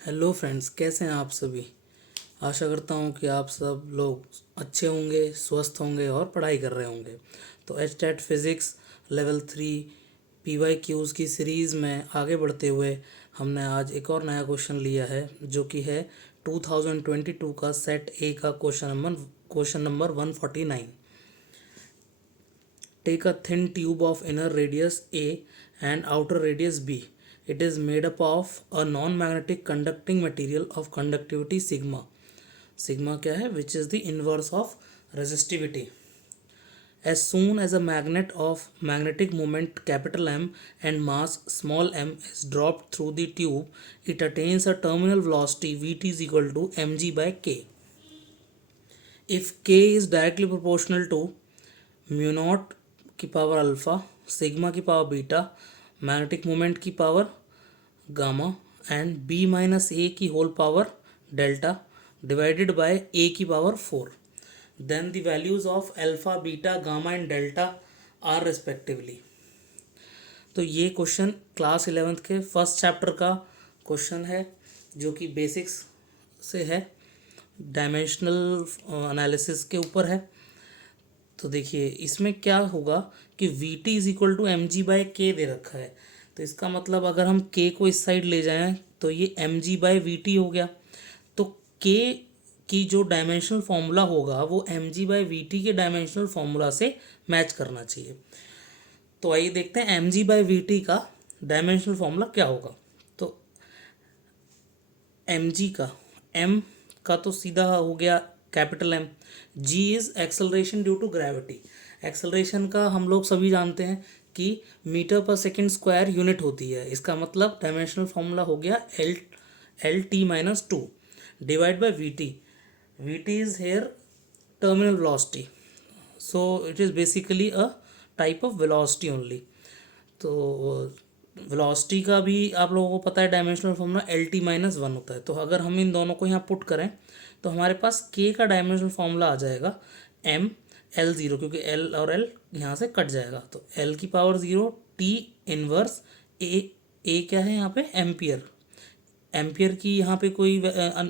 Hello friends, कैसे हैं आप सभी। आशा करता हूं कि आप सब लोग अच्छे होंगे, स्वस्थ होंगे और पढ़ाई कर रहे होंगे। तो H TET physics level 3 P Y Qs की सीरीज़ में आगे बढ़ते हुए हमने आज एक और नया क्वेश्चन लिया है, जो कि है 2022 का सेट ए का question number 149। Take a thin tube of inner radius A and outer radius B. It is made up of a non-magnetic conducting material of conductivity sigma. Sigma क्या है? Which is the inverse of resistivity. As soon as a magnet of magnetic moment capital M and mass small m is dropped through the tube, it attains a terminal velocity Vt is equal to mg by k. If k is directly proportional to mu naught की power alpha, sigma की power beta, magnetic moment की power gamma and B minus A की whole power delta divided by A की power 4, then the values of alpha, beta, gamma and delta are respectively. तो ये question class 11th के first chapter का question है, जो कि बेसिक्स से है, डायमेंशनल एनालिसिस के ऊपर है। तो देखिए इसमें क्या होगा कि V T is equal to M G by K दे रखा है। तो इसका मतलब अगर हम के को इस साइड ले जाएं तो ये M G by V T हो गया। तो के की जो डायमेंशनल फॉर्मूला होगा वो M G by V T के डायमेंशनल फॉर्मूला से मैच करना चाहिए। तो आइए देखते हैं M G by V T का डायमेंशनल फॉर्मूला क्या होगा। तो एम जी का, एम का तो सीधा हो गया capital M. G is acceleration due to gravity. Acceleration का हम लोग सभी जानते हैं कि मीटर पर सेकेंड स्क्वायर यूनिट होती है। इसका मतलब डायमेंशनल फॉर्मूला हो गया L T minus to divide by V T. We T is here terminal velocity, so it is basically a type of velocity only. तो वेलोसिटी का भी आप लोगों को पता है dimensional formula L T minus one होता है। तो अगर हम इन दोनों को यहाँ पुट करें तो हमारे पास के का डायमेंशनल फॉर्मूला आ जाएगा एम एल ज़ीरो, क्योंकि एल और एल यहाँ से कट जाएगा। तो एल की पावर ज़ीरो टी इनवर्स ए क्या है यहाँ पे एम्पियर। एम्पियर की यहाँ पे कोई आ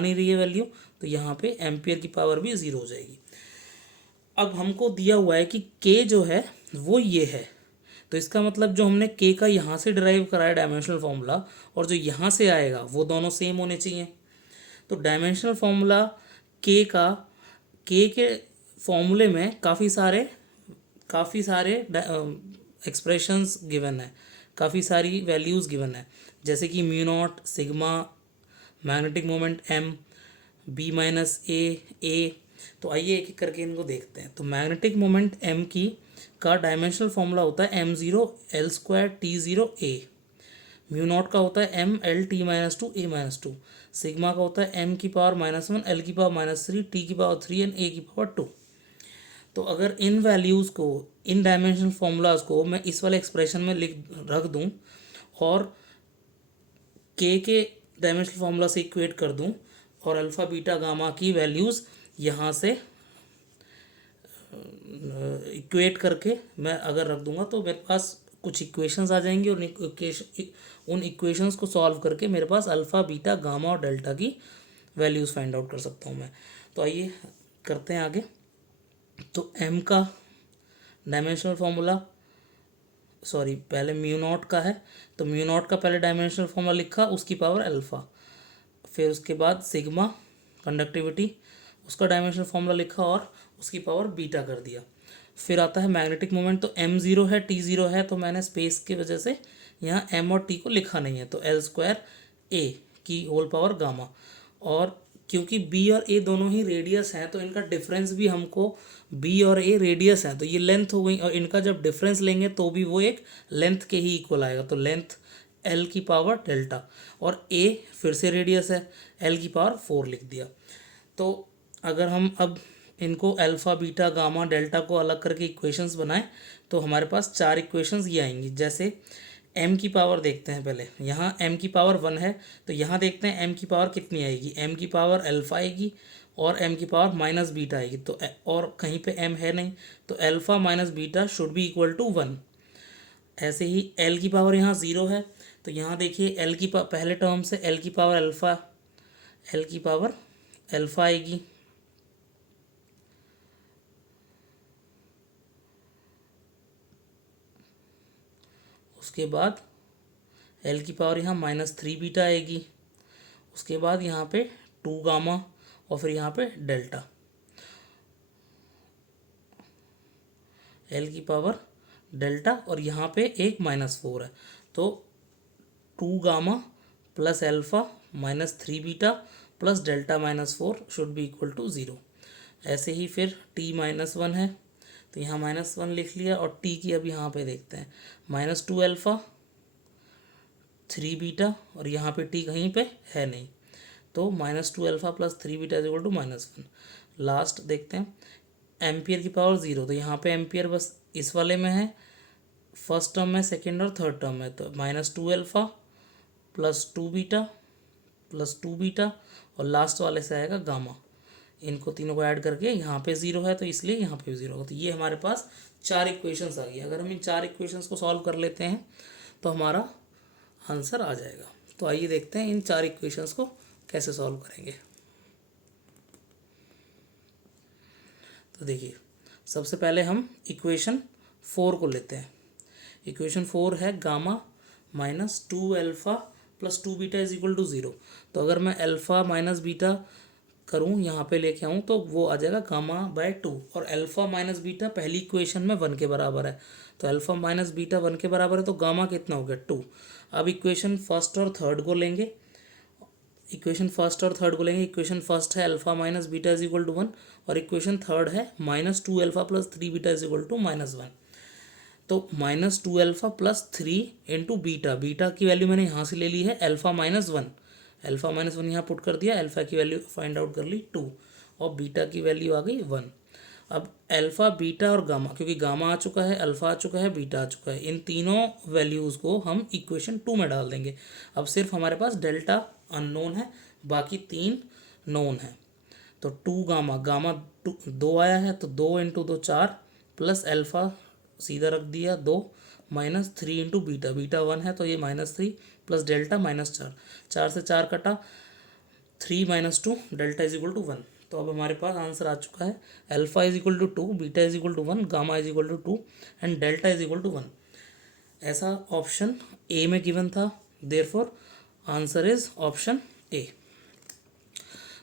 नहीं रही है वैल्यू, तो यहाँ पे एम्पियर की पावर भी ज़ीरो हो जाएगी। अब हमको दिया हुआ है कि के जो है वो ये है, तो इसका मतलब जो हमने के का यहाँ से डिराइव करा है डायमेंशनल फार्मूला और जो यहाँ से आएगा वो दोनों सेम होने चाहिए। तो डायमेंशनल फार्मूला के फॉर्मूले में काफ़ी सारे एक्सप्रेशंस गिवन है, काफ़ी सारी वैल्यूज़ गिवन है, जैसे कि mu naught, sigma, magnetic moment M, B minus A. तो आइए एक एक करके इनको देखते हैं। तो मैग्नेटिक मोमेंट एम की का डायमेंशनल फॉर्मूला होता है M zero L square T zero A. Mu naught का होता है M L T minus two A minus two. Sigma का होता है एम की पावर माइनस वन, एल की पावर माइनस थ्री, टी की पावर थ्री एंड ए की पावर टू। तो अगर इन वैल्यूज़ को, इन डायमेंशनल फॉर्मूलाज को मैं इस वाले एक्सप्रेशन में रख दूँ और के डायमेंशनल फार्मूला से इक्वेट कर दूं और अल्फ़ा, बीटा, गामा की वैल्यूज़ यहाँ से इक्वेट करके मैं अगर रख दूंगा तो मेरे पास कुछ इक्वेशंस आ जाएंगी और उन इक्वेशंस को सॉल्व करके मेरे पास अल्फ़ा, बीटा, गामा और डेल्टा की वैल्यूज़ फाइंड आउट कर सकता हूँ मैं। तो आइए करते हैं आगे। तो एम का डायमेंशनल फार्मूला, सॉरी पहले म्यू नॉट का है, तो म्यू नॉट का पहले डायमेंशनल फॉर्मूला लिखा, उसकी पावर अल्फ़ा। फिर उसके बाद सिग्मा कंडक्टिविटी, उसका डायमेंशनल फॉर्मूला लिखा और उसकी पावर बीटा कर दिया। फिर आता है मैग्नेटिक मोमेंट, तो एम ज़ीरो है, टी ज़ीरो है, तो मैंने स्पेस की वजह से यहाँ एम और टी को लिखा नहीं है, तो एल स्क्वायर ए की होल पावर गामा। और क्योंकि बी और ए दोनों ही रेडियस हैं तो इनका डिफरेंस भी हमको, बी और ए रेडियस हैं तो ये लेंथ हो गई, और इनका जब डिफरेंस लेंगे तो भी वो एक लेंथ के ही इक्वल आएगा। तो लेंथ एल की पावर डेल्टा, और ए फिर से रेडियस है, एल की पावर 4 लिख दिया। तो अगर हम अब इनको अल्फ़ा, बीटा, गामा, डेल्टा को अलग करके इक्वेशंस बनाएं तो हमारे पास चार इक्वेशंस ये आएंगी। जैसे एम की पावर देखते हैं पहले, यहाँ एम की पावर 1 है, तो यहाँ देखते हैं एम की पावर कितनी आएगी। एम की पावर अल्फ़ा आएगी और एम की पावर माइनस बीटा आएगी, तो और कहीं पे एम है नहीं, तो alpha minus beta should be equal to 1। ऐसे ही एल की पावर यहाँ 0 है, तो यहाँ देखिए एल की पहले टर्म से एल की पावर अल्फ़ा आएगी, उसके बाद एल की पावर यहाँ -3 बीटा आएगी, उसके बाद यहाँ पे 2 गामा और फिर यहाँ पे डेल्टा, एल की पावर डेल्टा और यहाँ पे एक -4 है, तो 2 gamma plus alpha -3 beta plus delta -4 should be equal to 0। ऐसे ही फिर t-1 है, तो यहाँ -1 लिख लिया और t की अब यहाँ पे देखते हैं -2 अल्फ़ा 3 बीटा और यहाँ पे t कहीं पे है नहीं, तो -2 alpha plus 3 beta is equal to -1। Last देखते हैं एम्पियर की पावर 0, तो यहाँ पे एम्पियर बस इस वाले में है, फर्स्ट टर्म में, सेकेंड और थर्ड टर्म में, तो -2 alpha plus 2 beta plus 2 beta और लास्ट वाले से आएगा गामा। इनको तीनों को ऐड करके यहाँ पे 0 है तो इसलिए यहाँ पे 0 होगा। तो ये हमारे पास 4 इक्वेशंस आ गई। अगर हम इन 4 इक्वेशंस को सॉल्व कर लेते हैं तो हमारा आंसर आ जाएगा। तो आइए देखते हैं इन 4 इक्वेशंस को कैसे सॉल्व करेंगे। तो देखिए सबसे पहले हम इक्वेशन 4 को लेते हैं। इक्वेशन 4 है gamma -2 alpha plus 2 beta is equal to 0। तो अगर मैं अल्फ़ा माइनस बीटा करूँ यहाँ पे लेके आऊँ तो वो आ जाएगा गामा बाय 2, और अल्फ़ा माइनस बीटा पहली इक्वेशन में 1 के बराबर है, तो अल्फ़ा माइनस बीटा 1 के बराबर है, तो गामा कितना हो गया 2। अब इक्वेशन फर्स्ट और थर्ड को लेंगे, इक्वेशन फर्स्ट है alpha minus beta is equal to 1 और इक्वेशन थर्ड है -2 alpha plus 3 beta is equal to -1। तो -2 alpha plus 3 into beta, beta की वैल्यू मैंने यहाँ से ले ली है अल्फ़ा -1, अल्फ़ा -1 यहाँ पुट कर दिया, अल्फ़ा की वैल्यू फाइंड आउट कर ली 2 और बीटा की वैल्यू आ गई 1। अब अल्फ़ा बीटा और गामा, क्योंकि गामा आ चुका है, अल्फ़ा आ चुका है, बीटा आ चुका है, इन तीनों वैल्यूज़ को हम इक्वेशन 2 में डाल देंगे। अब सिर्फ हमारे पास डेल्टा अननोन है, बाकी 3 नोन है। तो 2 गामा, गामा 2 आया है तो 2 इंटू 2 4 प्लस अल्फ़ा सीधा रख दिया 2 -3 इंटू बीटा, बीटा 1 है तो ये -3 प्लस डेल्टा -4, 4 से 4 कटा, 3 - 2 डेल्टा इज इक्वल टू 1। तो अब हमारे पास आंसर आ चुका है alpha is equal to 2, beta is equal to 1, gamma is equal to 2 and delta is equal to 1। ऐसा ऑप्शन ए में गिवन था, therefore answer is option A.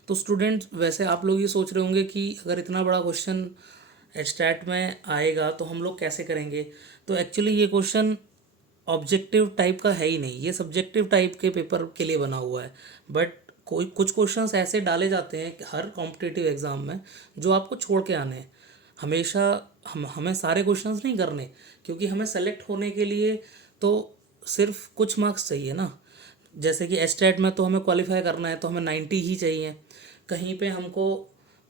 तो स्टूडेंट्स वैसे आप लोग ये सोच रहे होंगे कि अगर इतना बड़ा क्वेश्चन स्टैट में आएगा तो हम लोग कैसे करेंगे। तो एक्चुअली ये क्वेश्चन ऑब्जेक्टिव टाइप का है ही नहीं, ये सब्जेक्टिव टाइप के पेपर के लिए बना हुआ है। बट कुछ क्वेश्चंस ऐसे डाले जाते हैं कि हर कॉम्पिटिटिव एग्ज़ाम में जो आपको छोड़ के आने हैं। हमेशा हमें सारे क्वेश्चंस नहीं करने, क्योंकि हमें सेलेक्ट होने के लिए तो सिर्फ कुछ मार्क्स चाहिए ना। जैसे कि एस्टेट में तो हमें क्वालिफाई करना है तो हमें 90 ही चाहिए, कहीं पे हमको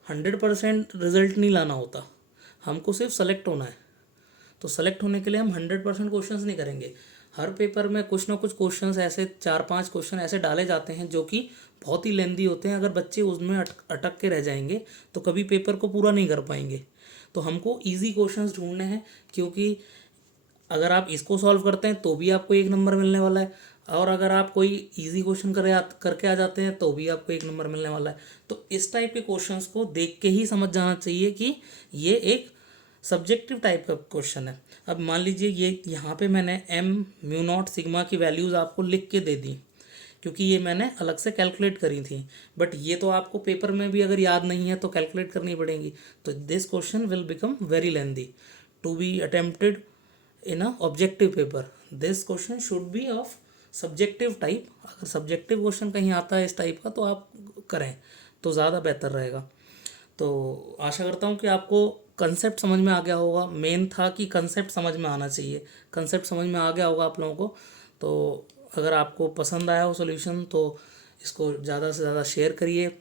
100% रिजल्ट नहीं लाना होता, हमको सिर्फ सेलेक्ट होना है। तो सेलेक्ट होने के लिए हम 100% क्वेश्चंस नहीं करेंगे। हर पेपर में कुछ ना कुछ क्वेश्चंस ऐसे 4-5 क्वेश्चन ऐसे डाले जाते हैं जो कि बहुत ही लेंदी होते हैं। अगर बच्चे उसमें अटक के रह जाएंगे तो कभी पेपर को पूरा नहीं कर पाएंगे। तो हमको इजी क्वेश्चंस ढूंढने हैं, क्योंकि अगर आप इसको सॉल्व करते हैं तो भी आपको 1 नंबर मिलने वाला है, और अगर आप कोई इजी क्वेश्चन करके आ जाते हैं तो भी आपको 1 नंबर मिलने वाला है। तो इस टाइप के क्वेश्चंस को देख के ही समझ जाना चाहिए कि ये एक सब्जेक्टिव टाइप का क्वेश्चन है। अब मान लीजिए ये यहाँ पे मैंने m μ0 की वैल्यूज़ आपको लिख के दे दी, क्योंकि ये मैंने अलग से कैलकुलेट करी थी। बट ये तो आपको पेपर में भी अगर याद नहीं है तो कैलकुलेट करनी पड़ेगी। तो this question will become very lengthy to be attempted in a objective paper. This question should be of subjective type. अगर सब्जेक्टिव क्वेश्चन कहीं आता है इस टाइप का तो आप करें तो ज़्यादा बेहतर रहेगा। तो आशा करता हूँ कि आपको कंसेप्ट समझ में आ गया होगा। मेन था कि कंसेप्ट समझ में आना चाहिए, कंसेप्ट समझ में आ गया होगा आप लोगों को। तो अगर आपको पसंद आया हो सॉल्यूशन तो इसको ज़्यादा से ज़्यादा शेयर करिए,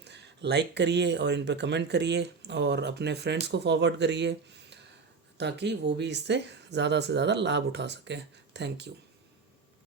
लाइक करिए और इन पे कमेंट करिए और अपने फ्रेंड्स को फॉरवर्ड करिए ताकि वो भी इससे ज़्यादा से ज़्यादा लाभ उठा सकें। Thank you.